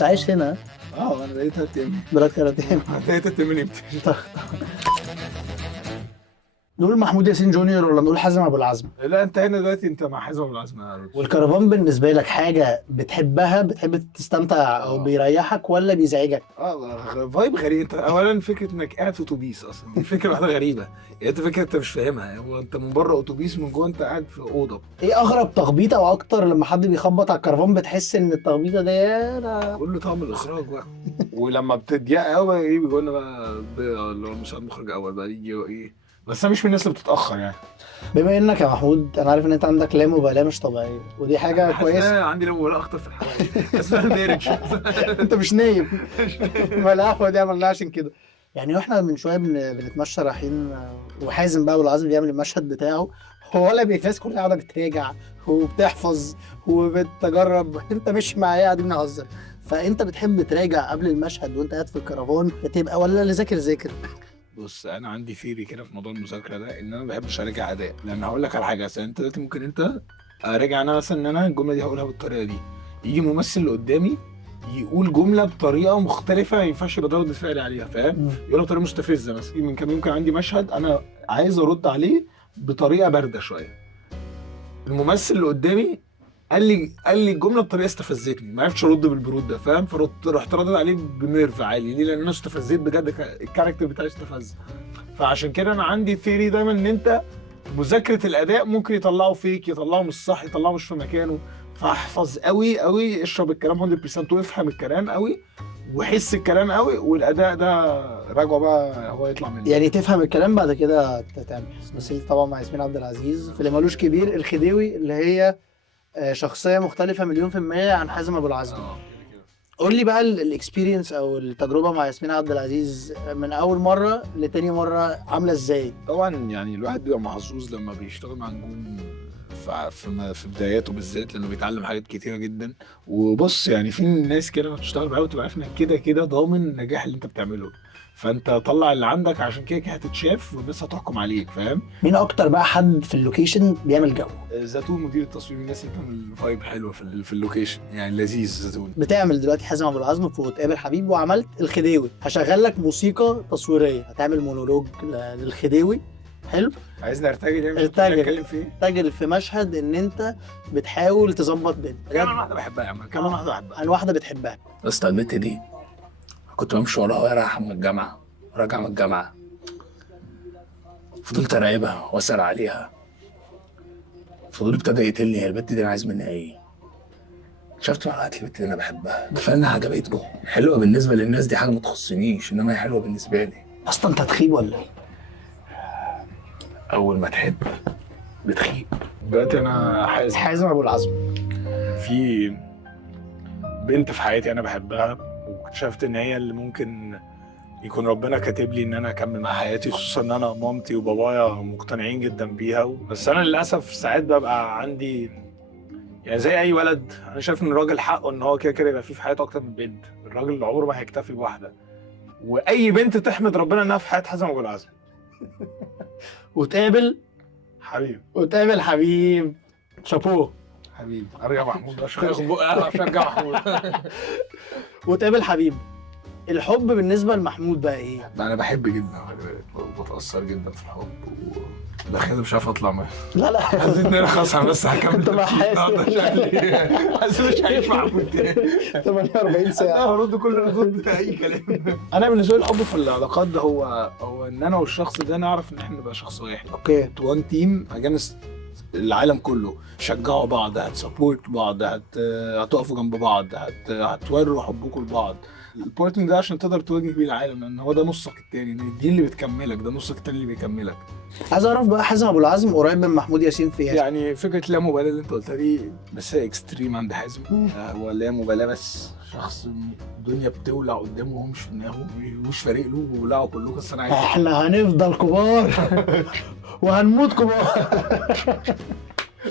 بس عايش هنا. انا لقيتها تم بلاد كاراتيه. لقيتها تمني. نقول محمود ياسين جونيور ولا نقول حازم ابو العزم؟ لا انت هنا دلوقتي انت مع حازم ابو العزم. والكرفان بالنسبه لك حاجه بتحبها، بتحب تستمتع او بيريحك ولا بيزعجك؟ فايب غريب. انت اولا فكره انك قاعد في اتوبيس اصلا دي فكره واحده غريبه. يعني انت فكره انت مش فاهمها. هو انت من بره اتوبيس، من جوه انت قاعد في اوضه. ايه اغرب تخبيطه او اكتر لما حد بيخبط على الكرفان بتحس ان التخبيطه دي كله طعم الاخراج بقى. ولما بتضيق قوي ايه بيقول لنا بقى اللي هو المساعد المخرج اول بقى يجي وايه. بس انا مش من الناس اللي بتتاخر يعني. بما انك يا محمود انا عارف ان انت عندك لا مبالاه مش طبيعيه ودي حاجه كويسه. عندي لا مبالاه اخطر في الحياه. اسمها الدارج. انت مش نايم. ما القهوه دي عملناها عشان كده. يعني واحنا من شويه بنتمشى رايحين وحازم بقى والعزم بيعمل المشهد بتاعه. هو ولا الناس كلها قاعده بتراجع وبتحفظ وبتجرب. انت مش معايا قاعدين نهزر. فانت بتحب تراجع قبل المشهد وانت قاعد في الكرفان تبقى ولا اللي ذاكر؟ بص انا عندي ثيري كده في موضوع المذاكره ده، ان انا ما بحبش اراجع اداء. لان هقول لك على حاجه، اصل انت دلوقتي ممكن انت اراجع انا مثلا ان انا الجمله دي هقولها بالطريقه دي، يجي ممثل اللي قدامي يقول جمله بطريقه مختلفه ما ينفعش يبقى ده رد فعلي عليها، فاهم؟ يقولها بطريقه مستفزه. مثلا من كام يوم كان عندي مشهد انا عايز ارد عليه بطريقه بارده شويه. الممثل اللي قدامي قال لي الجمله بطريقه استفزتني، ما عرفتش ارد بالبرود ده، فاهم؟ رحت ردت عليه بنيرف عالي. ليه؟ لان انا استفزيت بجد، الكاركتر بتاعي استفز. فعشان كده انا عندي ثيري دايما ان انت مذاكره الاداء ممكن يطلعوا فيك، يطلعوا مش صح، يطلعوا مش في مكانه. فاحفظ قوي قوي، اشرب الكلام 100% وافهم الكلام قوي وحس الكلام قوي، والاداء ده راجعه بقى هو يطلع منه. يعني تفهم الكلام بعد كده تعمل. بس طبعا مع ياسمين عبد العزيز في اللي مالوش كبير الخديوي اللي هي شخصيه مختلفه مليون في الميه عن حازم ابو العزم. قول لي بقى الاكسبيرينس او التجربه مع ياسمين عبد العزيز من اول مره لتاني مره عامله ازاي؟ طبعا يعني الواحد بيبقى محظوظ لما بيشتغل مع نجوم في بداياته بالذات، لانه بيتعلم حاجات كتيره جدا. وبص يعني في ناس كده بتشتغل معاها وتبقى عارف انك كده ضامن النجاح اللي انت بتعمله، فانت طلع اللي عندك عشان كده هتتشاف والناس هتحكم عليك، فاهم؟ مين اكتر بقى حد في اللوكيشن بيعمل جو؟ زيتون مدير التصوير، من الناس اللي بتعمل فايب حلوه في اللوكيشن، يعني لذيذ زيتون. بتعمل دلوقتي حازم ابو العزم في وتقابل حبيب وعملت الخديوي، هشغل لك موسيقى تصويريه هتعمل مونولوج للخديوي. حلو. عايزني ارتجل يعني؟ ارتجل في مشهد ان انت بتحاول تظبط بنت. كمان واحده بحبها يا عم، كمان واحده بحبها. انا واحده بتحبها. بس البنت دي كنت بمشي وراها وهي رايحه من الجامعه وراجعه من الجامعه، فضلت اراقبها واسال عليها، فضل ابتدى يقتلني. هي البنت دي انا عايز منها ايه؟ شفت مع الوقت البنت دي انا بحبها، كفايه انها عجبتكم. حلوه بالنسبه للناس دي حاجه ما تخصنيش، انما هي حلوه بالنسبه لي. اصلا انت تخيب ولا ايه؟ اول ما تحب بتخيب. دلوقتي انا حازم ابو العزم. في بنت في حياتي انا بحبها، واكتشفت ان هي اللي ممكن يكون ربنا كاتب لي ان انا اكمل مع حياتي، خصوصا ان انا مامتي وبابايا مقتنعين جدا بيها. بس انا للاسف ساعات ببقى عندي يعني زي اي ولد، انا شايف ان الراجل حقه ان هو كده يبقى في حياته اكتر من بنت. الراجل عمره ما هيكتفي بواحده، واي بنت تحمد ربنا انها في حياه حازم ابو العزم. وتقابل حبيب شابوه حبيب. ارجع محمود اشجع محمود. وتقابل حبيب. الحب بالنسبه لمحمود بقى ايه؟ انا بحب جدا، بتاثر جدا في الحب داخل مش عارف اطلع معاه. لا عايزين نرخص بس هكمل. انت مع حاسس مش عايش محمود تاني 48 ساعه. انا هرد كل الردود اي كلام. انا بالنسبه لي الحب في العلاقات ده هو ان انا والشخص ده نعرف ان احنا نبقى شخص واحد. اوكي. وان تيم اجانس العالم كله، شجعوا بعض، هتسبورت بعض، هتقفوا جنب بعض، هتوروا حبكم لبعض. البورتنج ده عشان تقدر تواجه بيه العالم، لان هو ده نصك التاني، دي اللي بتكملك، ده نصك التاني اللي بيكملك. عايز اعرف بقى حازم ابو العزم قريب من محمود ياسين في ايه؟ يعني فكره لا مبالاه اللي انت قلتها دي بس هي اكستريم عند حازم. هو لا مبالاه، بس شخص الدنيا بتولع قدامه وهو مش في دماغه، مش فارق له، وولعوا كلكم. بس انا احنا هنفضل كبار وهنموت كبار.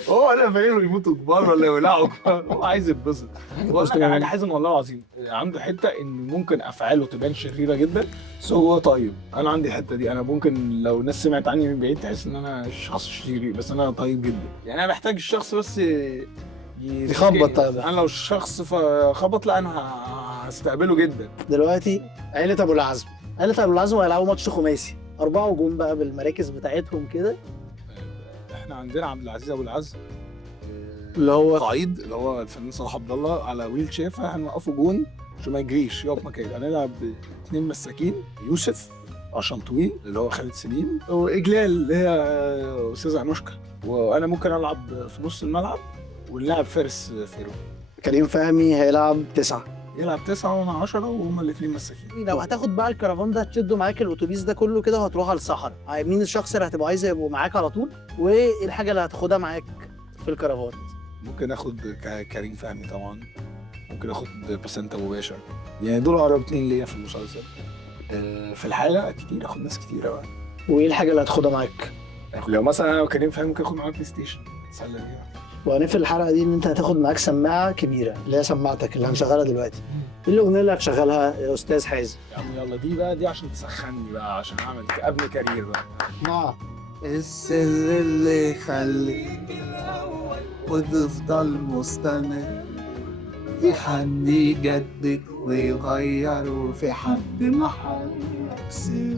هو انا فاهم يموتوا كبار ولا يولعوا كبار، هو عايز يتبسط. هو حاجه حازم والله العظيم عنده حته ان ممكن افعاله تبان شريره جدا بس هو طيب. انا عندي الحته دي، انا ممكن لو الناس سمعت عني من بعيد تحس ان انا شخص شرير، بس انا طيب جدا. يعني انا محتاج الشخص بس يخبط. طيب انا لو الشخص خبط لا انا هستقبله جدا. دلوقتي عيلة ابو العزم، هيلعبوا ماتش خماسي 4 نجوم بقى بالمراكز بتاعتهم كده. احنا عندنا عبد العزيز ابو العزم اللي هو قعيد، اللي هو الفنان صلاح عبد الله على ويل شير، فهنوقفه جون عشان ما يجريش يقف مكانه. هنلعب 2 مساكين، يوسف عشان طويل اللي هو خالد سليم، واجلال اللي هي استاذه انوشكا، وانا ممكن العب في نص الملعب واللاعب فارس فيرو. كريم فهمي هيلعب 9. يلعب 9 وانا 10 وهما الاثنين مساكين. لو هتاخد بقى الكرفان ده تشده معاك الاتوبيس ده كله كده وهتروح على الصحراء، مين الشخص اللي هتبقى عايزه يبقوا معاك على طول، وايه الحاجه اللي هتاخدها معاك في الكرفان؟ ممكن اخد كريم فهمي طبعا، ممكن اخد بسنت ابو باشا، يعني دول اقرب 2 ليا في المسلسل. في الحلقه كتير اخد ناس كتيره بقى. وايه الحاجه اللي هتاخدها معاك؟ لو مثلا انا وكريم فهمي ممكن اخد معاه بلاي ستيشن اتسلى بيها. وهنقفل الحلقه دي ان انت هتاخد معاك سماعه كبيره اللي هي سماعتك اللي هنشغلها دلوقتي. ايه الاغنيه اللي هتشغلها يا استاذ حازم؟ يا عم يلا دي بقى، دي عشان تسخني بقى، عشان اعمل ابني كارير بقى. السر اللي يخليك وتفضل مستمر، في حد يجدد ويغير وفي حد محل سر.